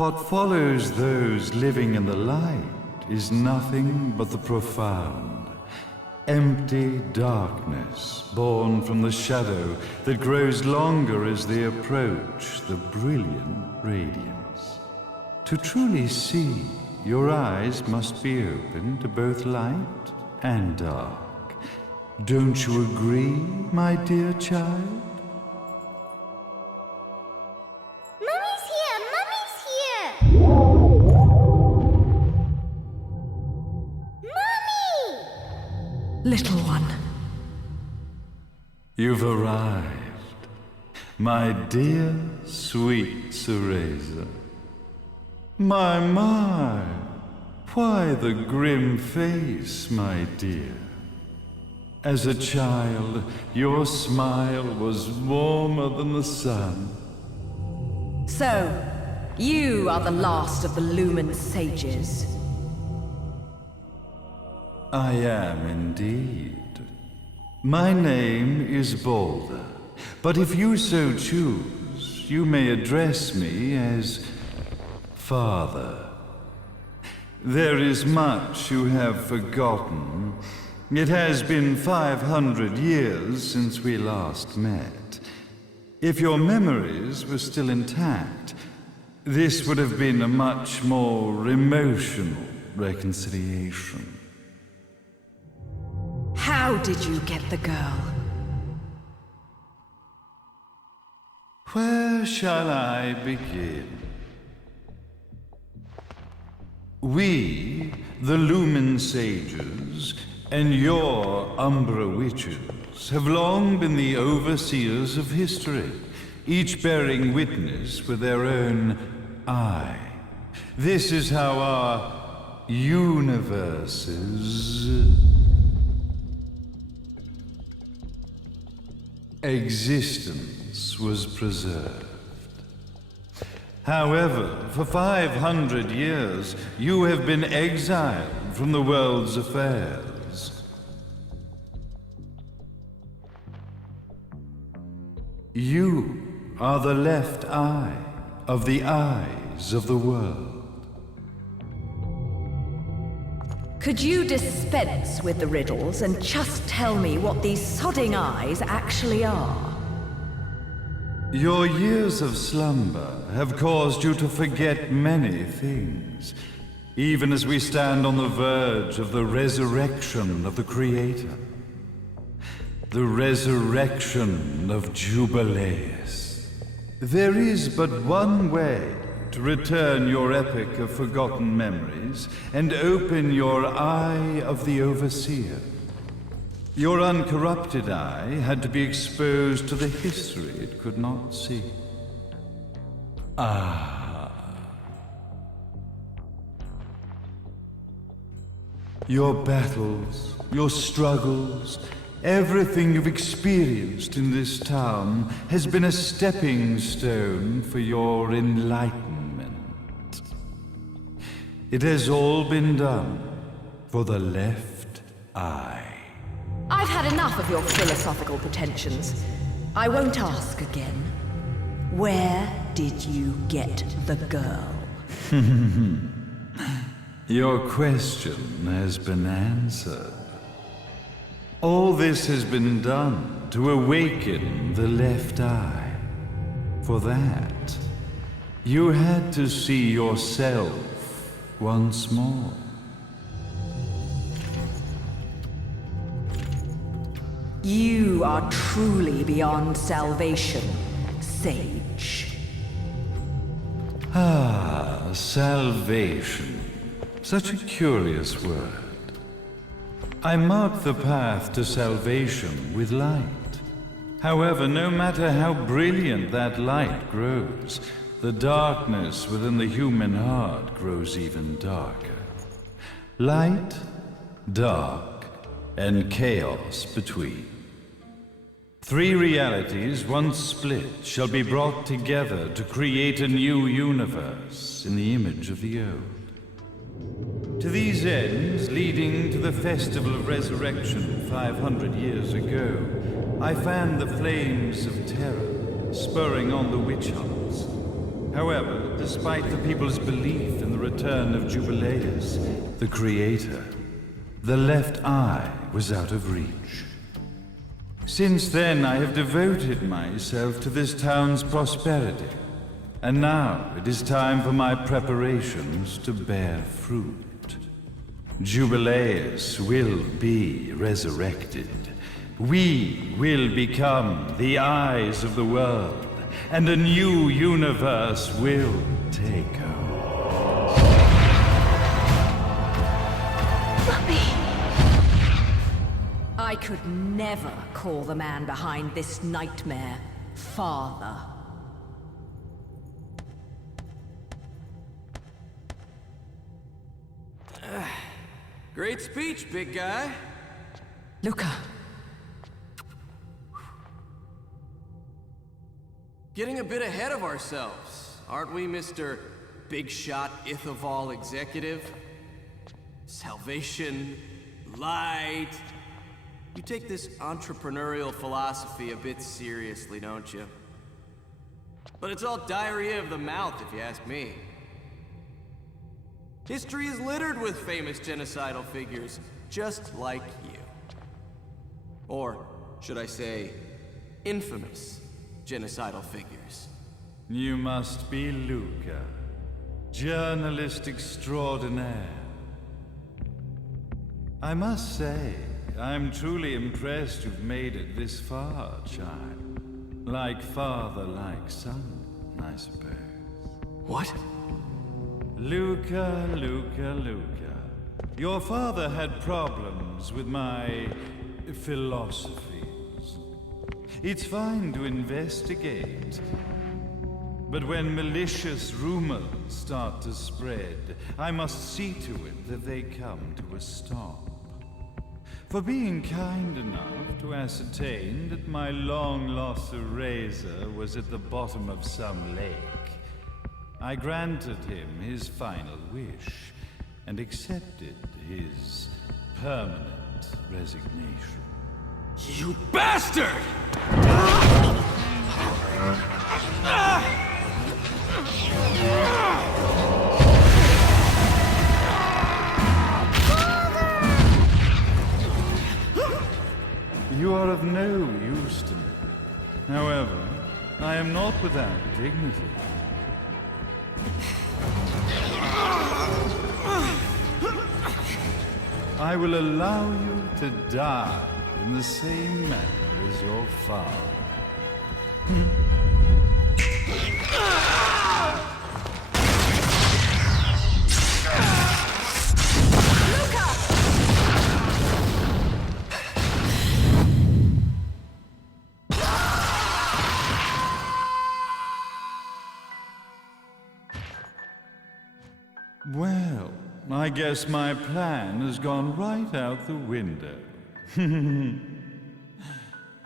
What follows those living in the light is nothing but the profound, empty darkness born from the shadow that grows longer as they approach the brilliant radiance. To truly see, your eyes must be open to both light and dark. Don't you agree, my dear child? Mummy's here! Mummy's here! Mummy! Little one. You've arrived, my dear, sweet Cereza. My, why the grim face, my dear? As a child, your smile was warmer than the sun. So, you are the last of the Lumen sages. I am indeed. My name is Balder, but if you so choose, you may address me as Father. There is much you have forgotten. It has been 500 years since we last met. If your memories were still intact, this would have been a much more emotional reconciliation. How did you get the girl? Where shall I begin? We, the Lumen sages, and your Umbra witches, have long been the overseers of history, each bearing witness with their own eye. This is how our universe's existence was preserved. However, for 500 years, you have been exiled from the world's affairs. You are the left eye of the eyes of the world. Could you dispense with the riddles and just tell me what these sodding eyes actually are? Your years of slumber have caused you to forget many things, even as we stand on the verge of the resurrection of the Creator. The resurrection of Jubileus. There is but one way to return your epic of forgotten memories and open your eye of the Overseer. Your uncorrupted eye had to be exposed to the history it could not see. Your battles, your struggles, everything you've experienced in this town has been a stepping stone for your enlightenment. It has all been done for the left eye. I've had enough of your philosophical pretensions. I won't ask again. Where did you get the girl? Your question has been answered. All this has been done to awaken the left eye. For that, you had to see yourself once more. You are truly beyond salvation, sage. Salvation. Such a curious word. I mark the path to salvation with light. However, no matter how brilliant that light grows, the darkness within the human heart grows even darker. Light, dark, and chaos between. Three realities, once split, shall be brought together to create a new universe in the image of the old. To these ends, leading to the Festival of Resurrection 500 years ago, I fanned the flames of terror, spurring on the witch hunts. However, despite the people's belief in the return of Jubileus, the creator, the left eye was out of reach. Since then, I have devoted myself to this town's prosperity, and now it is time for my preparations to bear fruit. Jubileus will be resurrected. We will become the eyes of the world, and a new universe will take hold. I could never call the man behind this nightmare father. Great speech, big guy. Luca. Getting a bit ahead of ourselves, aren't we, Mr. Big Shot Ithaval Executive? Salvation, light. You take this entrepreneurial philosophy a bit seriously, don't you? But it's all diarrhea of the mouth, if you ask me. History is littered with famous genocidal figures, just like you. Or, should I say, infamous genocidal figures. You must be Luca, journalist extraordinaire. I must say, I'm truly impressed you've made it this far, child. Like father, like son, I suppose. What? Luca, Luca, Luca. Your father had problems with my philosophies. It's fine to investigate, but when malicious rumors start to spread, I must see to it that they come to a stop. For being kind enough to ascertain that my long-lost eraser was at the bottom of some lake, I granted him his final wish and accepted his permanent resignation. You bastard! You are of no use to me. However, I am not without dignity. I will allow you to die in the same manner as your father. Well, I guess my plan has gone right out the window.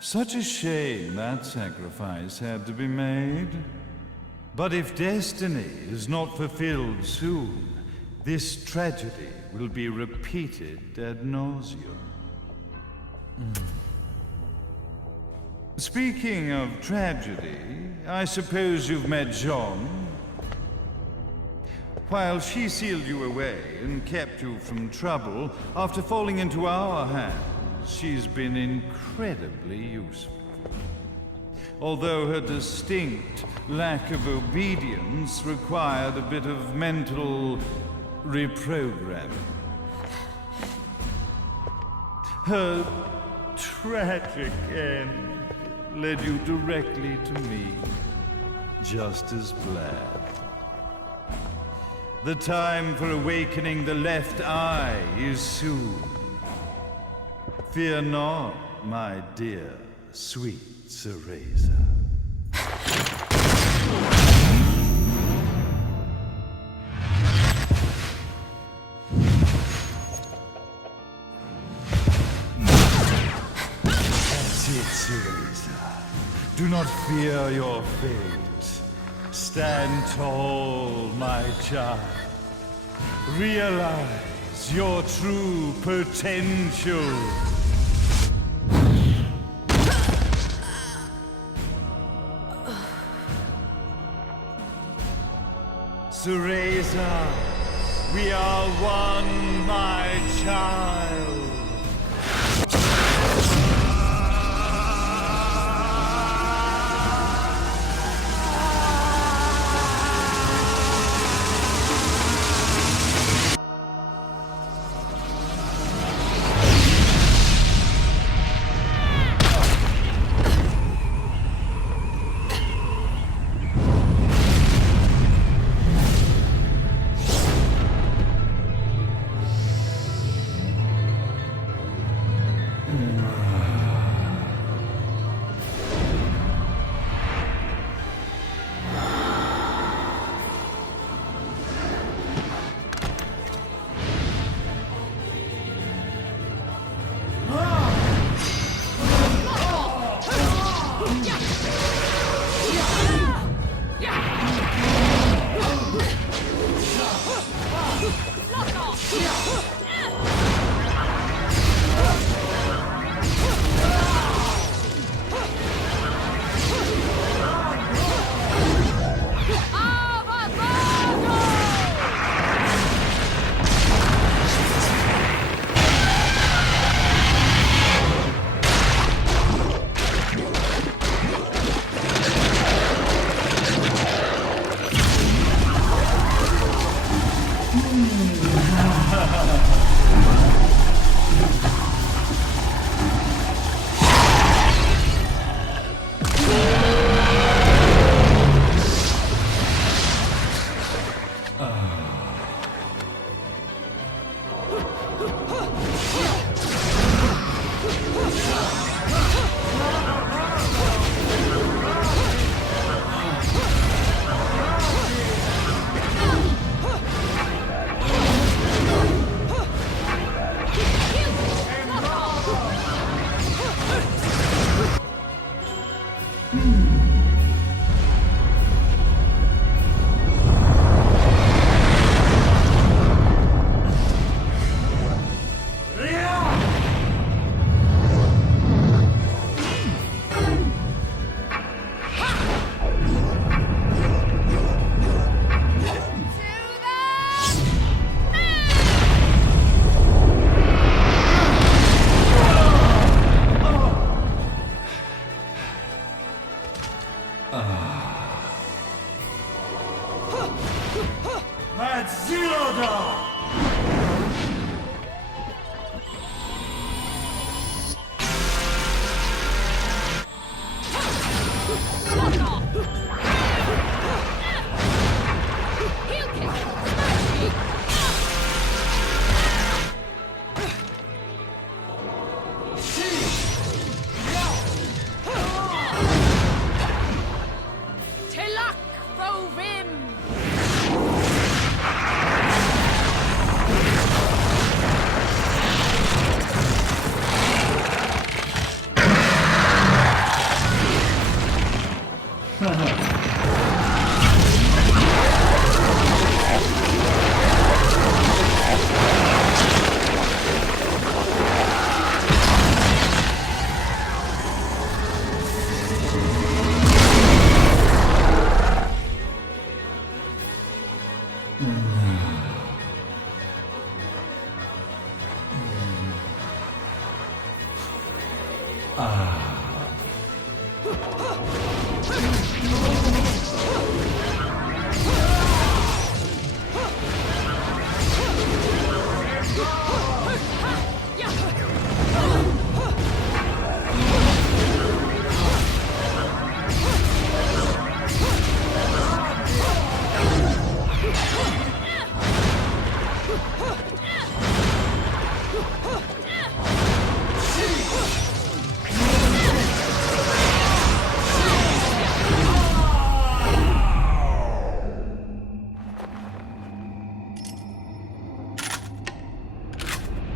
Such a shame that sacrifice had to be made. But if destiny is not fulfilled soon, this tragedy will be repeated ad nauseum. Speaking of tragedy, I suppose you've met Jean. While she sealed you away and kept you from trouble, after falling into our hands, she's been incredibly useful. Although her distinct lack of obedience required a bit of mental reprogramming. Her tragic end led you directly to me, just as planned. The time for awakening the left eye is soon. Fear not, my dear, sweet Cereza. That's it, Cereza. Do not fear your fate. Stand tall, my child. Realize your true potential. Cereza, we are one, my child.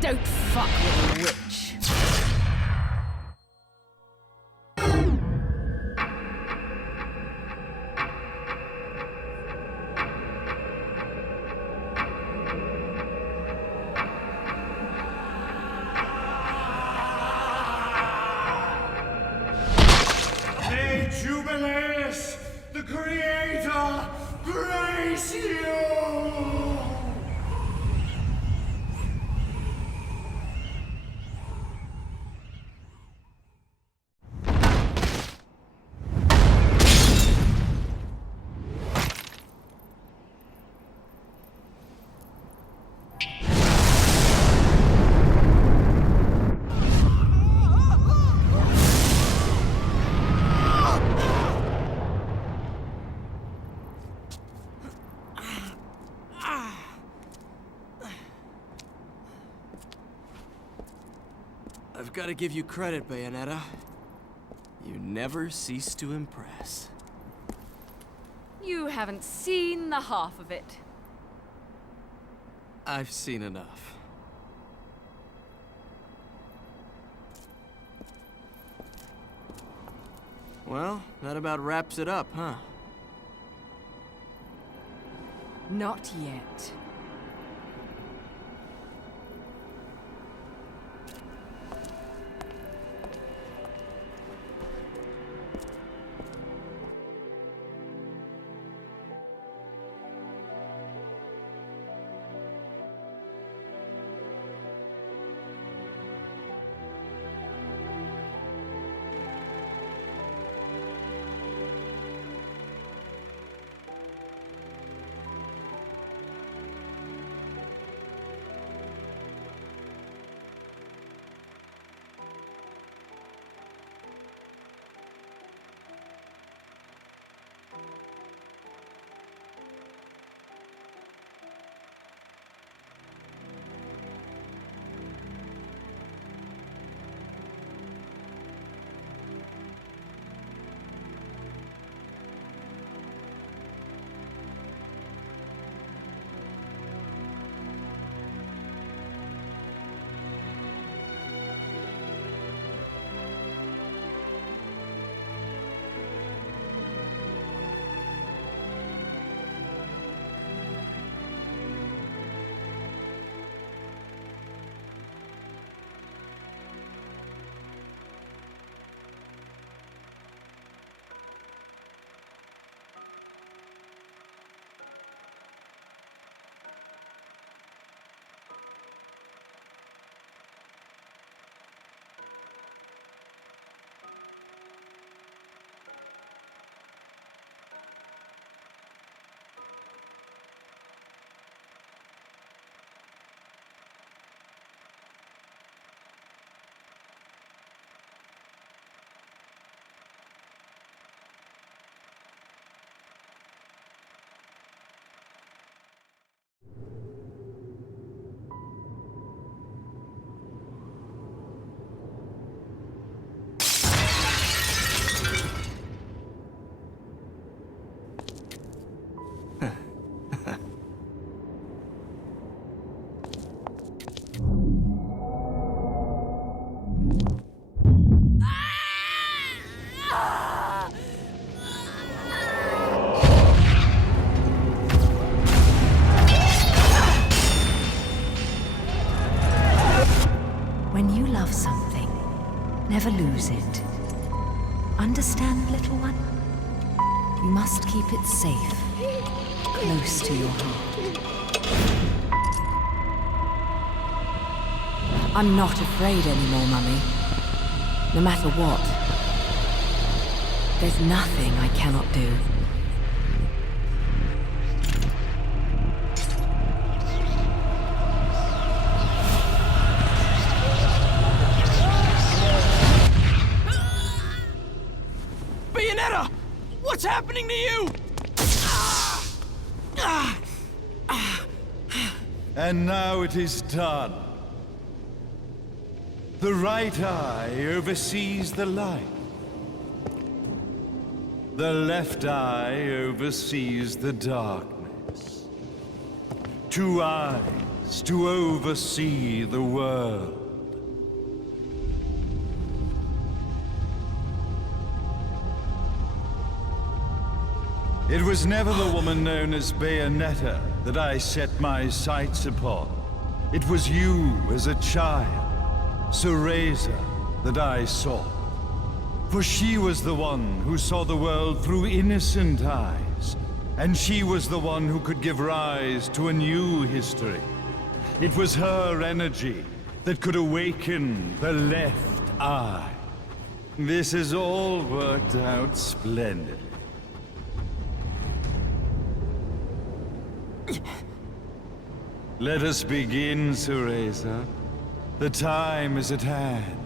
Don't fuck with a witch. May Jubileus, the Creator, reign! face you! I've got to give you credit, Bayonetta. You never cease to impress. You haven't seen the half of it. I've seen enough. Well, that about wraps it up, huh? Not yet. Never lose it. Understand, little one? You must keep it safe, close to your heart. I'm not afraid anymore, Mummy. No matter what. There's nothing I cannot do. Bayonetta! What's happening to you? And now it is done. The right eye oversees the light. The left eye oversees the darkness. 2 eyes to oversee the world. It was never the woman known as Bayonetta that I set my sights upon. It was you as a child, Cereza, that I sought. For she was the one who saw the world through innocent eyes, And she was the one who could give rise to a new history. It was her energy that could awaken the left eye. This has all worked out splendidly. Let us begin, Cereza. The time is at hand.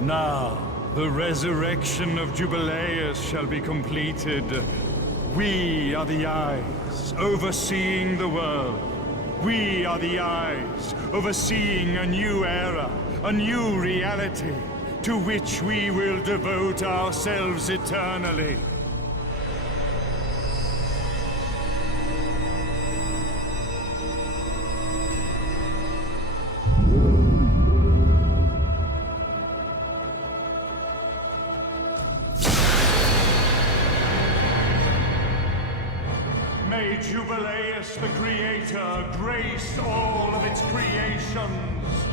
Now, the resurrection of Jubileus shall be completed. We are the eyes, overseeing the world. We are the eyes, overseeing a new era, a new reality, to which we will devote ourselves eternally. May Jubileus the Creator grace all of its creations.